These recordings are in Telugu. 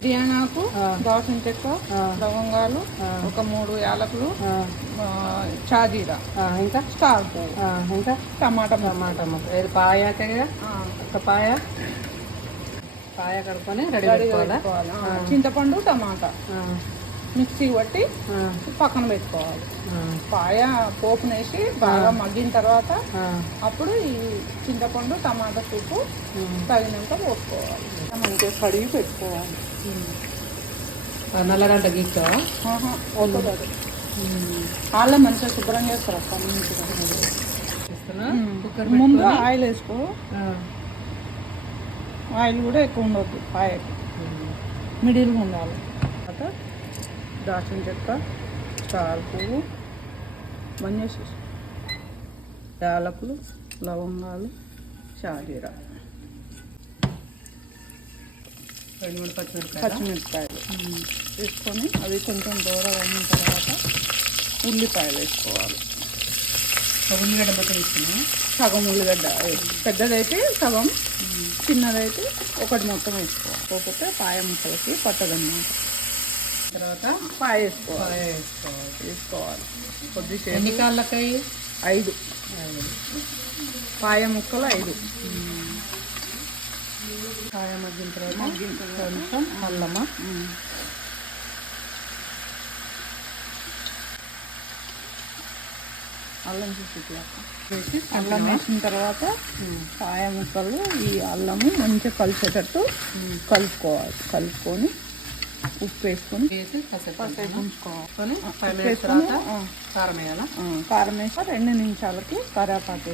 బిర్యానాకు, దాల్చిన చెక్క, లవంగాలు, ఒక 3 యాలకులు, షాజీరా, ఇంకా స్టార్ పువ్వు, ఇంకా టమాటా ముక్క. ఇది పాయాక ఒక పాయ కడుక్కొని రెడీ పెట్టుకోవాలి. చింతపండు, టమాటా మిక్సీ పట్టి పక్కన పెట్టుకోవాలి. పాయ పోపునేసి బాగా మగ్గిన తర్వాత అప్పుడు ఈ చింతపండు, టమాటా సూపు తగినంత పోసుకోవాలి. మంచిగా కడిగి పెట్టుకోవాలి. నల్లగంట గీస్తావా? అవుతుంది. వాళ్ళే మంచిగా శుభ్రం చేస్తారు అక్క. ముందు ఆయిల్ వేసుకో. ఆయిల్ కూడా ఎక్కువ ఉండవద్దు, పాయకి మిడిల్గా ఉండాలి. తర్వాత దాల్చిన చెక్క, స్టార్ పువ్వు, మంజేసేసి యాలకులు, లవంగాలు, షాజీరా, 2-3 పచ్చిమిరపకాయలు వేసుకొని అవి కొంచెం దూరంగా అయిన తర్వాత ఉల్లిపాయలు వేసుకోవాలి. ఉల్లిగడ్డ మొత్తం వేసుకున్నాం. సగం ఉల్లిగడ్డ, పెద్దదైతే సగం, చిన్నదైతే ఒకటి మొత్తం వేసుకోవాలి. పోకపోతే పాయ ముక్కలకి పట్టదన్నమాట. తర్వాత పాయ వేసుకోవాలి. కొద్దిసేపు. ఎన్ని కాళ్ళకాయ? 5 పాయ ముక్కలు 5. పాయ మగ్గిన తర్వాత కొంచెం అల్లమా, అల్లం వేసి అల్లం వేసిన తర్వాత పాయ ముక్కలు ఈ అల్లము మంచిగా కలిసేటట్టు కలుపుకొని ఉప్పు వేసుకొని ఉంచుకోవాలి. కారం వేయాలా? కారం వేసి 2 నిమిషాలకి కరివేపాకు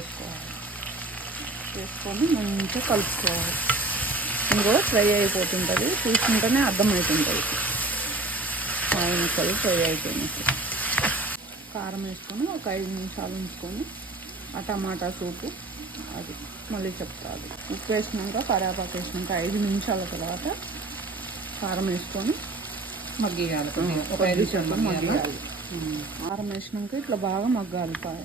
వేసుకొని మంచిగా కలుపుకోవాలి. ఇంకో ఫ్రై అయిపోతుంటుంది, చూసుకుంటేనే అర్థమవుతుంటుంది పాయ ముక్కలు ఫ్రై అయిపోయినట్టు. కారం వేసుకొని ఒక 5 నిమిషాలు ఉంచుకొని ఆ టమాటా సూపు అది మళ్ళీ చెప్తాది. ఉప్పు వేసినాక కరివేపాకు వేసినాక 5 నిమిషాల తర్వాత కారం వేసుకొని మగ్గియాలి. ఒక 5 నిమిషాలు మగ్గియాలి. కారం వేసినాక ఇట్లా బాగా మగ్గాలి పాయ.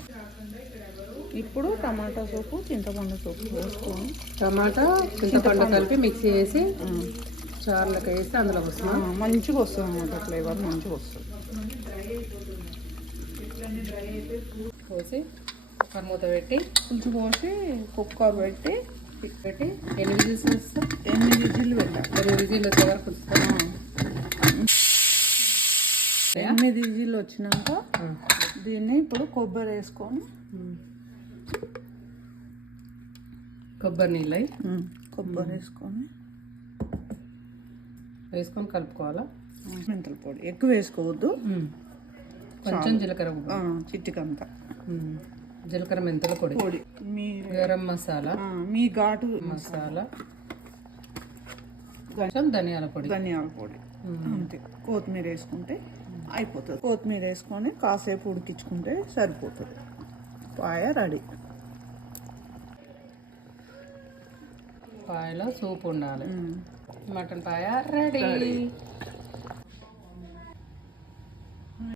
ఇప్పుడు టమాటా సూపు, చింతపండు సూపు వేసుకొని టమాటా చింతపండు కలిపి మిక్సీ వేసి చారులకు వేసి అందులో వస్తున్నాం. మంచిగా వస్తుంది అన్నమాట, ఫ్లేవర్ మంచిగా వస్తుంది. పోసి మూత పెట్టి పులుసు పోసి కుక్కర్ పెట్టి 8 విజిల్స్ వస్తాం. 8 విజిల్లు పెట్టాలి. 8 విజిల్ వచ్చే వరకు 8 విజిల్లు వచ్చినాక దీన్ని ఇప్పుడు కొబ్బరి వేసుకొని కొబ్బరి నీళ్ళు కొబ్బరి వేసుకొని కలుపుకోవాలా. మెంతుల పొడి ఎక్కువ వేసుకోవద్దు, కొంచెం జీలకర్ర చిట్టికంత జీలకర్ర మెంతుల పొడి, మీ గరం మసాలా, మీ ఘాటు మసాలా, కొంచెం ధనియాల పొడి అంతే. కొత్తిమీర వేసుకుంటే అయిపోతుంది. కొత్తిమీర వేసుకొని కాసేపు ఉడికించుకుంటే సరిపోతుంది. పాయ రెడీ. పాయలో సూప్ ఉండాలి. మటన్ పాయ రెడీ.